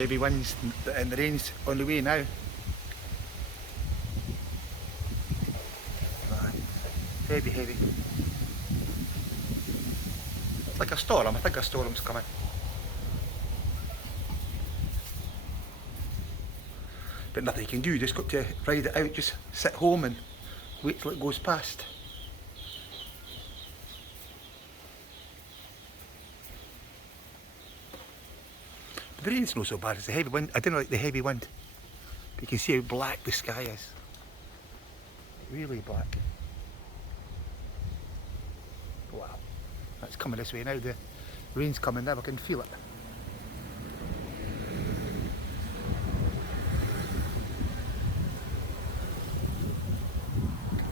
Heavy winds and the rain's on the way now. Heavy, heavy. It's like a storm. I think a storm's coming. But nothing you can do, you just got to ride it out, just sit home and wait till it goes past. But the rain's not so bad, it's the heavy wind. I didn't like the heavy wind. You can see how black the sky is. Really black. Wow. That's coming this way now, the rain's coming now, I can feel it.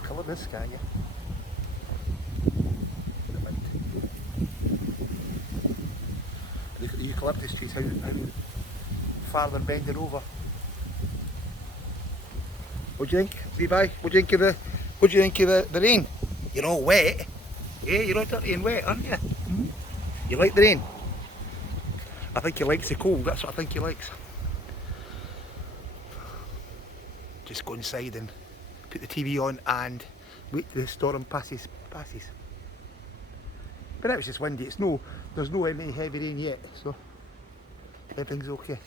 Colour this sky, yeah. Look at the eucalyptus trees, how far they're bending over. What do you think, Levi? What do you think of the rain? You're all wet. Yeah, you're all dirty and wet, aren't you? Mm-hmm. You like the rain? I think he likes the cold, that's what I think he likes. Just go inside and put the TV on and wait till the storm passes. But it was just windy, there's no any heavy rain yet, so everything's okay.